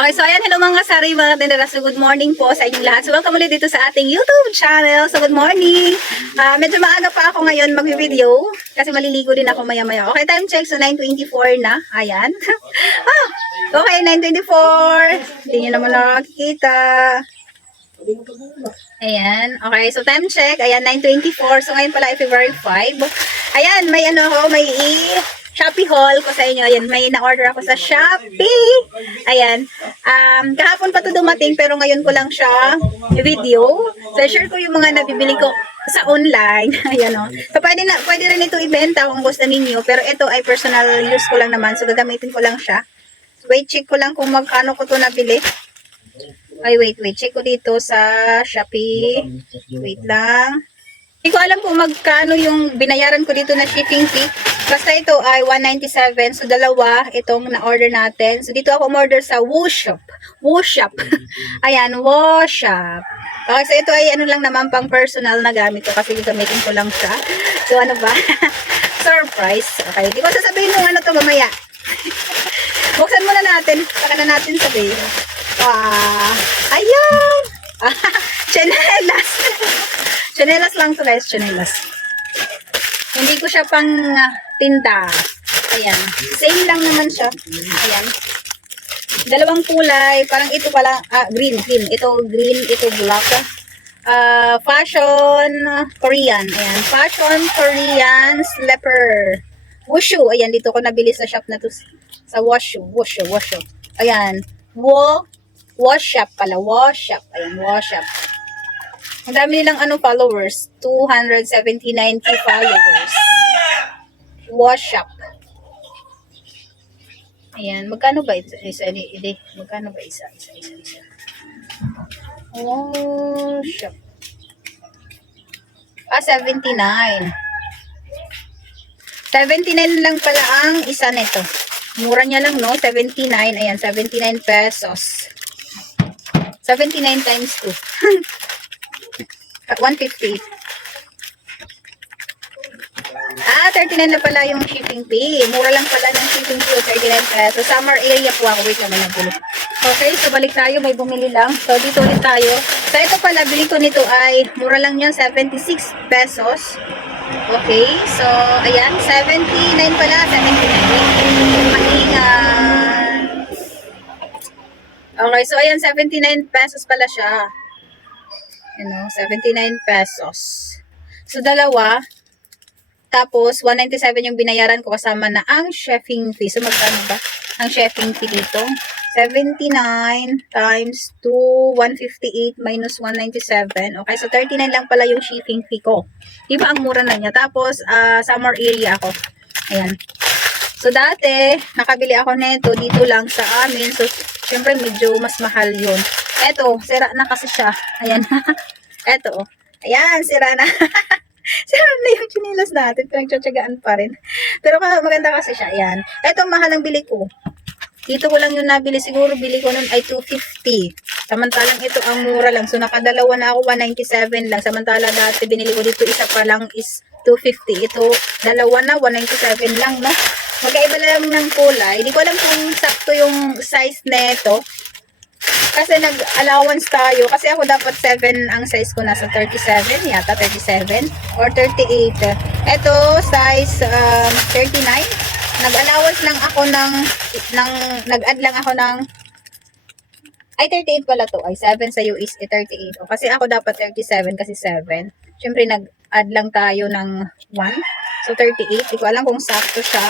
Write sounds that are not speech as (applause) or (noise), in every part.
Okay, so ayan, hello mga kasari, mga tindera. So good morning po sa inyong lahat. So welcome ulit dito sa ating YouTube channel. So good morning. Ah, medyo maaga pa ako ngayon mag-video kasi maliligo din ako maya-maya. Okay, time check. So 9.24 na. Ayan. (laughs) ah, okay, 9.24. Hindi nyo naman nakakikita. Ayan. Okay, so time check. Ayan, 9.24. So ngayon pala February 5. Ayan, may ano ako, may Shopee haul ko sa inyo. Ayan, may na-order ako sa Shopee. Ayan. Um, kahapon pa to dumating pero ngayon ko lang siya video. So, share ko yung mga nabibili ko sa online. (laughs) Ayan o. So, pwede, na, pwede rin ito ibenta kung gusto ninyo. Pero ito ay personal use ko lang naman. So, gagamitin ko lang siya. Wait, check ko lang kung magkano ko to nabili. Ay, wait, wait. Check ko dito sa Shopee. Wait lang. Hindi ko alam kung magkano yung binayaran ko dito na shipping fee. Basta ito ay 197. So, dalawa itong na-order natin. So, dito ako umorder sa Woshop. Woshop. (laughs) Ayan, Woshop. Okay, so ito ay ano lang naman pang personal na gamit ko kasi gagamitin ko lang siya. So, ano ba? (laughs) Surprise. Okay, hindi ko sasabihin nung ano to mamaya. (laughs) Buksan muna natin. Saka na natin sabihin. Ah, ayan! Chanelas! Chanelas lang to guys, chanelas. Hindi ko siya pang ah, tinda. Ayan. Same lang naman siya. Ayan. Dalawang kulay. Parang ito pala, ah, green, green. Ito green, ito black. Ah, fashion Korean. Ayan. Fashion Korean slipper. Wushu. Ayan, dito ko nabili sa shop na to. Sa Washu. Wushu, Washu. Ayan. Wo, wash shop pala. Wash shop. Ayan, wash shop. Ang dami nilang ano followers. 279k followers. Wash shop. Ayan. Magkano ba isa? Isa, ini. Magkano ba isa? Isa, isa, isa. Wash shop. Ah, 79. 79 lang pala ang isa nito. Mura niya lang, no? 79. Ayan, 79 pesos. 79 times 2. (laughs) 150. Ah, 39 na pala yung shipping fee. Mura lang pala ng shipping fee, 39 pesos. Summer area po ako. Wait naman yung bulok. Okay, so balik tayo. May bumili lang. So, dito ulit tayo. So, ito pala, bili ko nito ay, mura lang yan, 76 pesos. Okay, so, ayan, 79 pala, 79. Maingat. Okay, so, ayan, 79 pesos pala siya. Ano, 79 pesos. So, dalawa. Tapos, 197 yung binayaran ko kasama na ang chefing fee. So, magkano ba ang chefing fee dito? 79 times 2, 158 minus 197. Okay, so 39 lang pala yung shipping fee ko. Diba ang mura na niya? Tapos, ah, summer area ako. Ayan. So, dati, nakabili ako nito dito lang sa amin. So, syempre, medyo mas mahal yun. Eto, sira na kasi siya. Ayan. (laughs) Eto, oh. Ayan, sira na. (laughs) sira na yung chinilas natin. Pinagtsatsagaan pa rin. Pero maganda kasi siya. Ayan. Eto, mahal ang bili ko. Dito ko lang yung nabili. Siguro bili ko nun ay 250. Samantalang ito ang mura lang. So, nakadalawa na ako, 197 lang. Samantala dati binili ko dito, isa pa lang is 250. Ito, dalawa na, 197 lang, no? Magkaiba lang ng kulay. Hindi ko alam kung sakto yung size nito. Kasi nag-allowance tayo. Kasi ako dapat 7 ang size ko nasa 37 yata, 37 or 38. Ito, size um, 39. Nag-allowance lang ako ng, ng nag-add lang ako ng ay, 38 pala to. Ay, 7 sa US, eh, 38. O, kasi ako dapat 37 kasi 7. Siyempre, nag-add lang tayo ng 1. So, 38. Hindi ko alam kung sakto siya.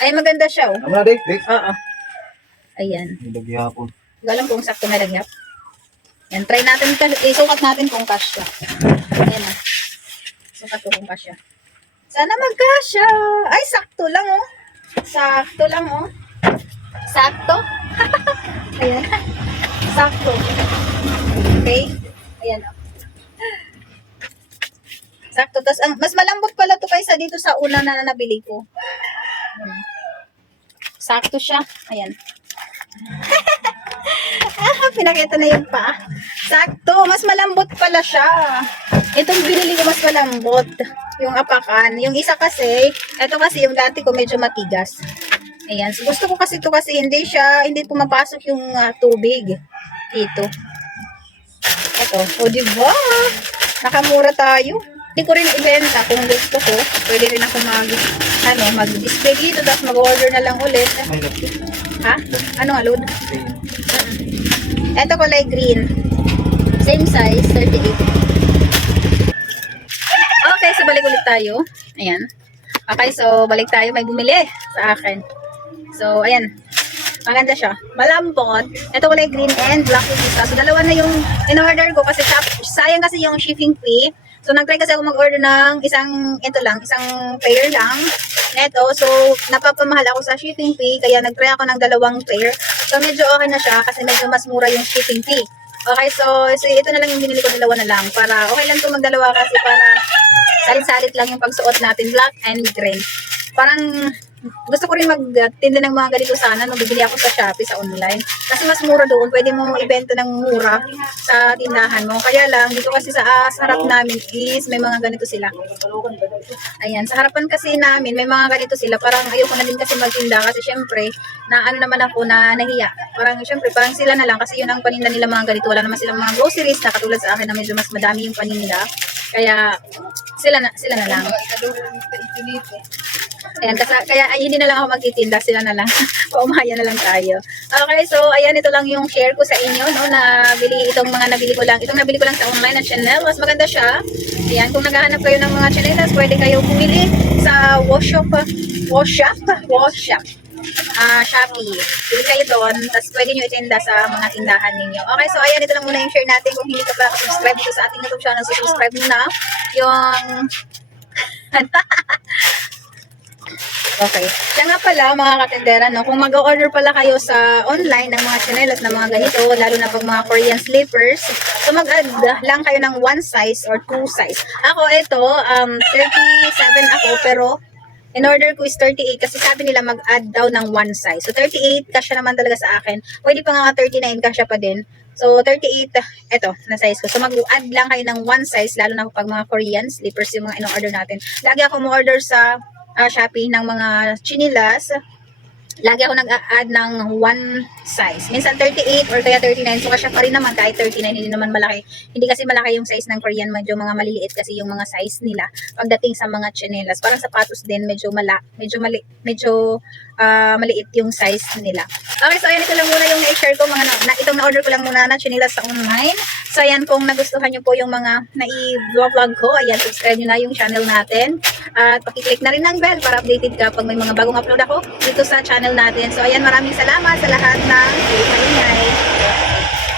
Ay, maganda siya, oh. Dick. Dick. Oo. Ayan. Nilagi hapon. Hindi ko alam kung sakto na lagyap. Yan, try natin, ka- isukat natin kung kasya. Ayan na. Sukat ko kung kasya. Sana magkasya. Ay, sakto lang, oh. Sakto lang, oh. Sakto. (laughs) Ayan. Sakto. Okay. Ayan, oh. Sakto. Tapos, ang, mas malambot pala to kaysa dito sa una na nabili ko. Ayan. Sakto siya. Ayan. (laughs) Pinakita na yung pa. Sakto, mas malambot pala siya. Itong binili ko mas malambot. Yung apakan. Yung isa kasi, ito kasi yung dati ko medyo matigas. Ayan. So, gusto ko kasi ito kasi hindi siya, hindi pumapasok yung ah, tubig dito. Ito. O, di ba? Nakamura tayo. Hindi ko rin ibenta kung gusto ko. Pwede rin ako mag, ano, mag-display dito tapos mag-order na lang ulit. May. Ha? Ano? Green. Ito kulay green. Same size, 38. Okay, so balik ulit tayo. Ayan. Okay, so balik tayo. May bumili sa akin. So, ayan. Maganda siya. Malambot. Ito kulay green and black yung. So, dalawa na yung in-order ko kasi sa- sayang kasi yung shipping fee. So, nag-try kasi ako mag-order ng isang, ito lang, isang pair lang. Neto. So, napapamahal ako sa shipping fee. Kaya nag-try ako ng dalawang pair. So, medyo okay na siya kasi medyo mas mura yung shipping fee. Okay, so, so ito na lang yung binili ko, dalawa na lang. Para, okay lang to magdalawa kasi para salit-salit lang yung pagsuot natin, black and gray. Parang, gusto ko rin magtinda ng mga ganito sana nung bibili ako sa Shopee sa online. Kasi mas mura doon, pwede mo ibenta ng mura sa tindahan mo. Kaya lang, dito kasi sa, sa harap namin is may mga ganito sila. Ayan, sa harapan kasi namin, may mga ganito sila. Parang ayoko na din kasi magtinda kasi syempre, na ano naman ako na nahiya. Parang syempre, parang sila na lang kasi yun ang paninda nila mga ganito. Wala naman silang mga groceries na katulad sa akin na medyo mas madami yung paninda. Kaya sila na, sila na lang. Ayan, kasi, kaya ay, hindi na lang ako magtitinda, sila na lang. (laughs) Paumaya na lang tayo. Okay, so ayan, ito lang yung share ko sa inyo, no, na bili itong mga nabili ko lang. Itong nabili ko lang sa online na channel, mas maganda siya. Ayan, kung naghahanap kayo ng mga chanelas, pwede kayo bumili sa wash shop, wash shop, wash shop. Ah, Shopee. Bili kayo doon, tapos pwede nyo itinda sa mga tindahan ninyo. Okay, so ayan, ito lang muna yung share natin. Kung hindi ka pa subscribe dito sa ating YouTube channel, so subscribe mo na. Yung (laughs) Okay. Kaya nga pala, mga katendera, no, kung mag-order pala kayo sa online ng mga chanelas na mga ganito, lalo na pag mga Korean slippers, so mag-add lang kayo ng one size or two size. Ako, ito, um, 37 ako, pero in order ko is 38 kasi sabi nila mag-add daw ng one size. So, 38 kasya naman talaga sa akin. Pwede pa nga 39 kasya pa din. So, 38, eto, na size ko. So, mag-add lang kayo ng one size, lalo na pag mga Korean slippers yung mga in-order natin. Lagi ako mo-order sa ah, Shopee ng mga chinilas. Lagi ako nag-add ng one size. Minsan 38 or kaya 39. So, kasya pa rin naman kahit 39. Hindi naman malaki. Hindi kasi malaki yung size ng Korean. Medyo mga maliliit kasi yung mga size nila. Pagdating sa mga chinelas. Parang sapatos din. Medyo mala. Medyo mali. Medyo ah, maliit yung size nila. Okay, so ayan. Ito lang muna yung na-share ko. Mga na, na, itong na-order ko lang muna na chinelas sa online. So, ayan. Kung nagustuhan nyo po yung mga na-vlog ko, ayan. Subscribe nyo na yung channel natin. At pakiclick na rin ng bell para updated ka pag may mga bagong upload ako dito sa channel natin. So, ayan. Maraming salamat sa lahat ng maingay.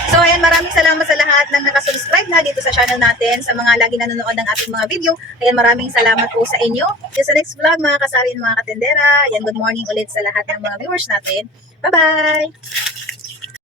So, ayan, maraming salamat sa lahat ng nakasubscribe na dito sa channel natin, sa mga lagi nanonood ng ating mga video. Ayan, maraming salamat po sa inyo. You sa next vlog, mga kasarin, mga katendera. Ayan, good morning ulit sa lahat ng mga viewers natin. Bye-bye!